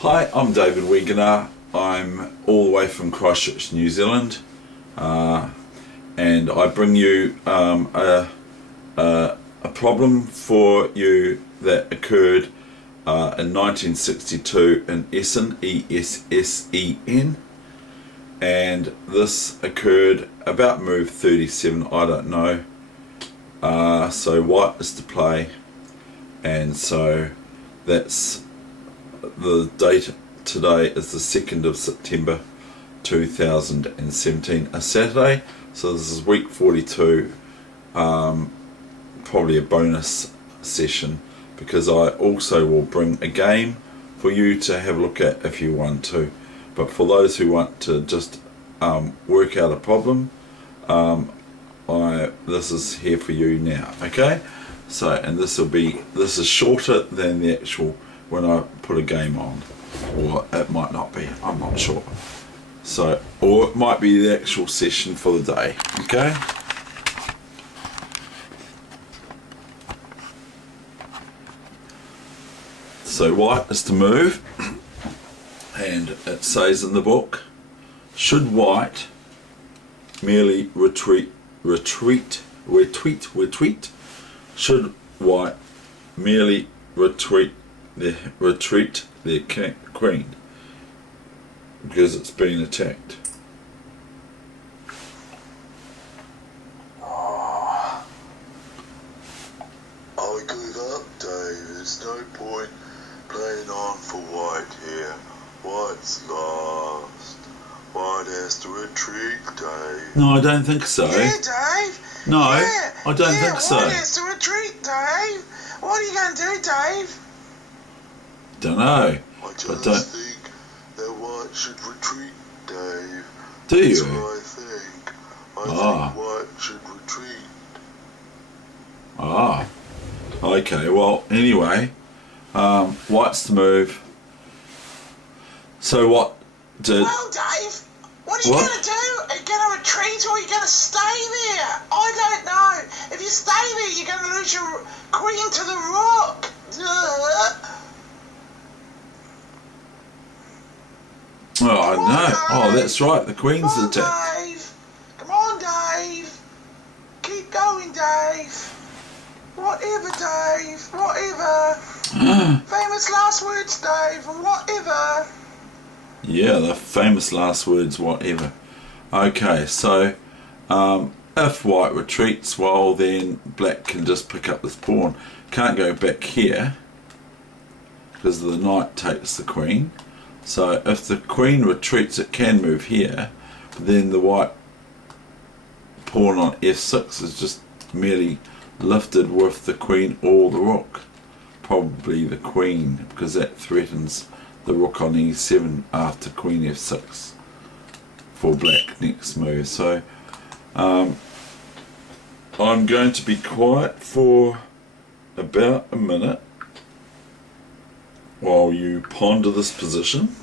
Hi, I'm David Weegenaar. I'm all the way from Christchurch, New Zealand, and I bring you a problem for you that occurred in 1962 in Essen, E-S-S-E-N, and this occurred about move 37, I don't know. So white is to play, and so that's the date. Today is the 2nd of September 2017, a Saturday, so this is week 42, probably a bonus session, because I also will bring a game for you to have a look at if you want to. But for those who want to just work out a problem, this is here for you now, okay? So, and this is shorter than the actual when I put a game on, or it might not be, I'm not sure. So, or it might be the actual session for the day, okay? So white is to move, and it says in the book, should white merely retreat, should white merely retreat their queen because it's been attacked. I give up, Dave. There's no point playing on for white here. White's lost. White has to retreat, Dave. No, I don't think so. Yeah, Dave. No, yeah. I don't think so. White has to retreat, Dave. What are you going to do, Dave? Don't know. I just think that white should retreat, Dave. Do you? That's what I think. I think white should retreat. Okay, well, anyway, white's to move. So what did... Well, Dave, what are you going to do? Are you going to retreat or are you going to stay there? I don't know. If you stay there, you're going to lose your queen to the rook. Oh, I know. Oh, that's right, the queen's Come on, attacked. Dave. Come on, Dave. Keep going, Dave. Whatever, Dave. Whatever. Famous last words, Dave. Whatever. Yeah, the famous last words, whatever. Okay, so if white retreats, well then black can just pick up this pawn. Can't go back here because the knight takes the queen. So if the queen retreats, it can move here. Then the white pawn on f6 is just merely lifted with the queen or the rook. Probably the queen, because that threatens the rook on e7 after queen f6 for black next move. So I'm going to be quiet for about a minute while you ponder this position.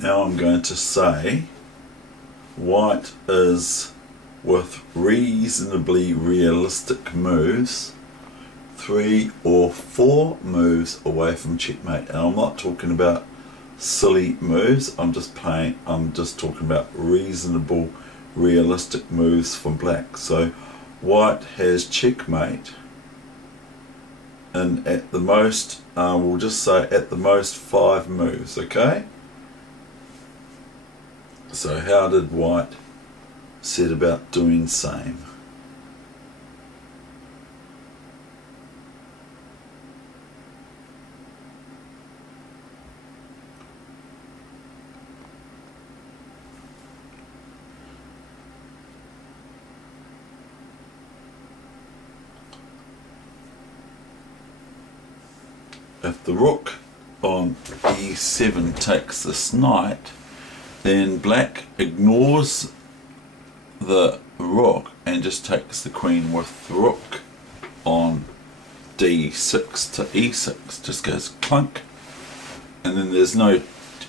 Now I'm going to say white is, with reasonably realistic moves, 3 or 4 moves away from checkmate. And I'm not talking about silly moves, I'm just talking about reasonable realistic moves from black. So white has checkmate, and at the most, we'll just say at the most 5 moves, okay? So how did white set about doing same? If the rook on e7 takes this knight, then black ignores the rook and just takes the queen with the rook on d6 to e6, just goes clunk, and then there's no,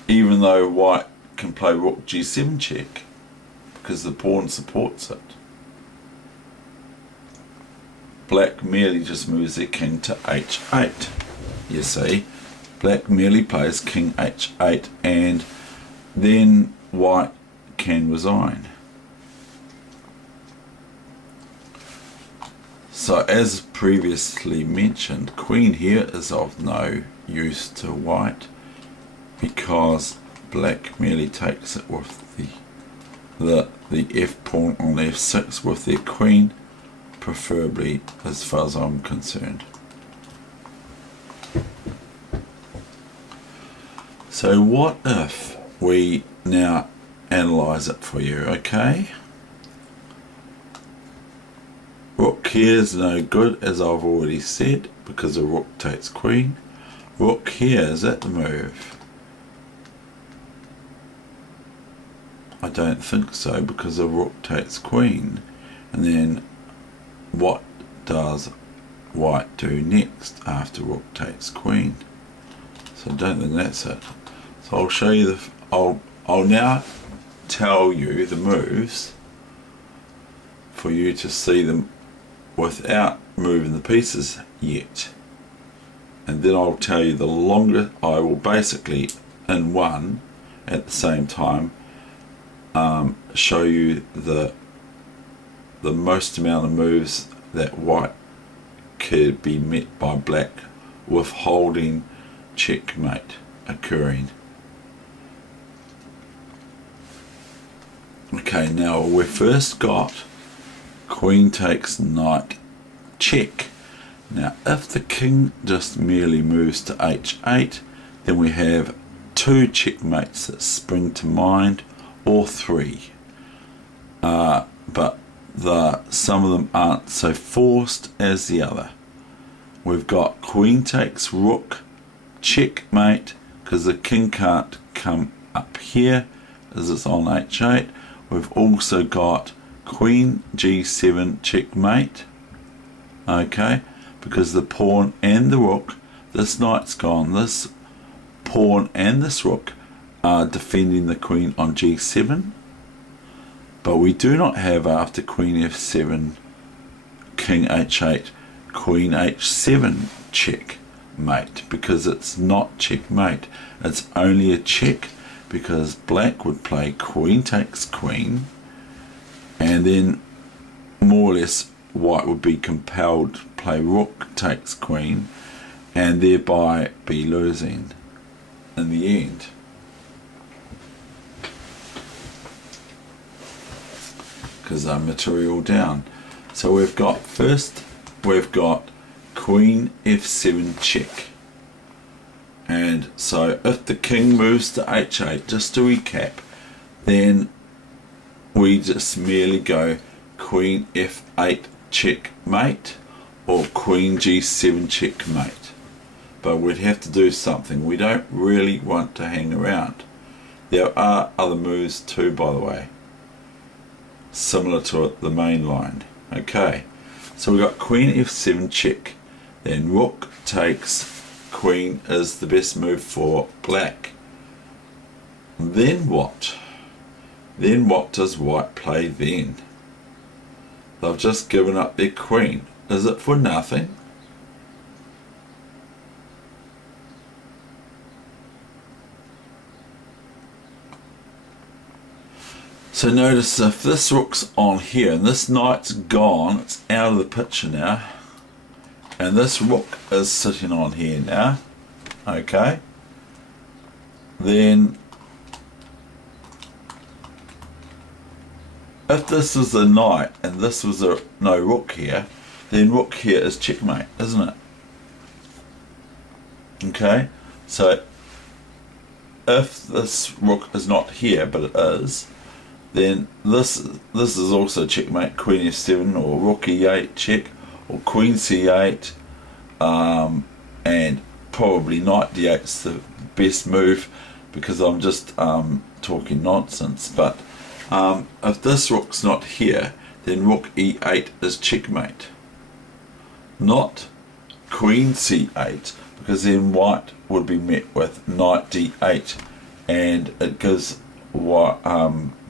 even though white can play rook g7 check because the pawn supports it, black merely just moves their king to h8. You see, black merely plays king h8 and then white can resign. So as previously mentioned, queen here is of no use to white because black merely takes it with the f pawn on f6 with their queen, preferably as far as I'm concerned. So what if we now analyse it for you, okay? Rook here is no good, as I've already said, because the rook takes queen. Rook here, is that the move? I don't think so, because the rook takes queen. And then what does white do next after rook takes queen? So I don't think that's it. So I'll show you I'll now tell you the moves for you to see them without moving the pieces yet. And then I'll tell you the longer, I will basically in one at the same time show you the most amount of moves that white could be met by black with holding checkmate occurring. Okay, now we first got queen takes knight check. Now if the king just merely moves to h8, then we have 2 checkmates that spring to mind, or 3, but some of them aren't so forced as the other. We've got queen takes rook checkmate because the king can't come up here as it's on h8. We've also got queen g7 checkmate, okay, because the pawn and the rook, this knight's gone, this pawn and this rook are defending the queen on g7, but we do not have, after queen f7 king h8 queen h7 checkmate, because it's not checkmate, it's only a check, because black would play queen takes queen, and then more or less white would be compelled to play rook takes queen and thereby be losing in the end. Because I'm material down. So we've got queen f7 check. And so if the king moves to h8, just to recap, then we just merely go queen f8 checkmate or queen g7 checkmate. But we'd have to do something. We don't really want to hang around. There are other moves too, by the way, similar to the main line. Okay, so we've got queen f7 check, then rook takes queen is the best move for black. Then what? Then what does white play then? They've just given up their queen. Is it for nothing? So notice if this rook's on here and this knight's gone, it's out of the picture now, and this rook is sitting on here now, okay, then if this was a knight and this was no rook here, then rook here is checkmate, isn't it? Okay, so if this rook is not here but it is, then this is also checkmate, queen f7 or rook e8 check, or queen c8, and probably knight d8 is the best move because I'm just talking nonsense. But if this rook's not here, then rook e8 is checkmate, not queen c8, because then white would be met with knight d8, and it gives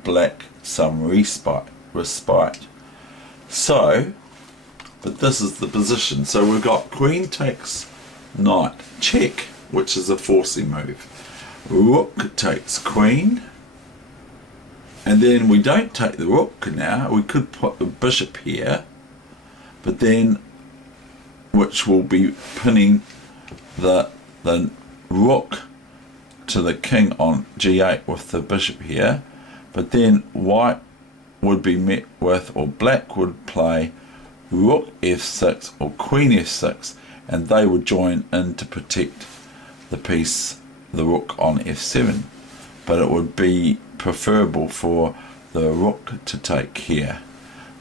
black some respite. So, but this is the position. So we've got queen takes knight, check, which is a forcing move. Rook takes queen, and then we don't take the rook now. We could put the bishop here, but then, which will be pinning the rook to the king on g8 with the bishop here. But then white would be met with, or black would play rook f6 or queen f6, and they would join in to protect the piece, the rook on f7. But it would be preferable for the rook to take here,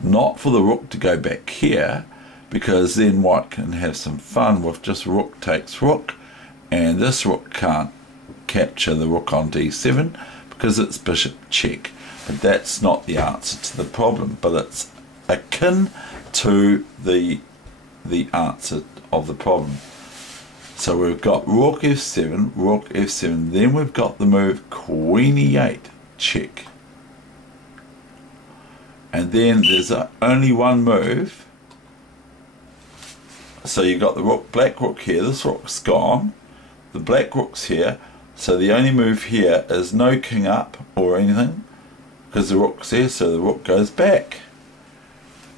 not for the rook to go back here, because then white can have some fun with just rook takes rook, and this rook can't capture the rook on d7 because it's bishop check. But that's not the answer to the problem, but it's akin to the answer of the problem. So we've got rook f7, then we've got the move queen e8 check, and then there's only one move. So you've got the black rook here, this rook's gone, the black rook's here, so the only move here is no king up or anything, because the rook's there, so the rook goes back.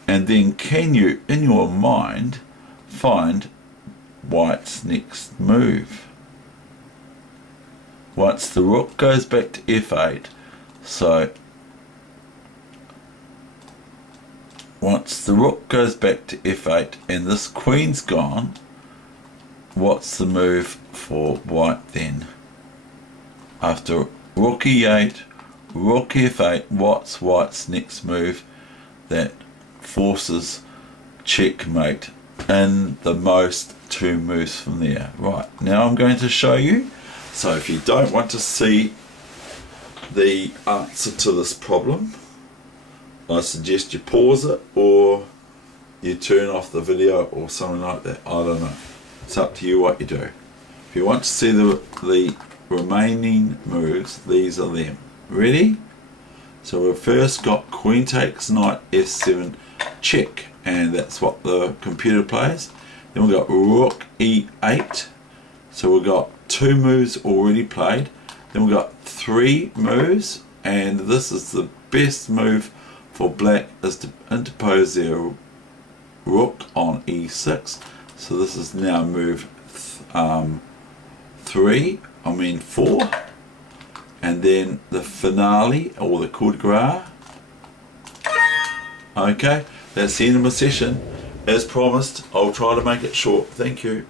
And then can you, in your mind, find white's next move? Once the rook goes back to f8, so once the rook goes back to f8 and this queen's gone, what's the move for white then? After rook e8, rook f8, what's white's next move that forces checkmate in the most two moves from there? Right, now I'm going to show you. So if you don't want to see the answer to this problem, I suggest you pause it or you turn off the video or something like that. I don't know. It's up to you what you do. If you want to see the remaining moves, these are them. Ready? So we've first got queen takes knight f7 check, and that's what the computer plays. Then we've got rook e8, so we've got two moves already played. Then we've got three moves, and this is the best move for black, is to interpose their rook on e6. So this is now move 4, and then the finale or the coup de grace. Okay, that's the end of my session. As promised, I'll try to make it short. Thank you.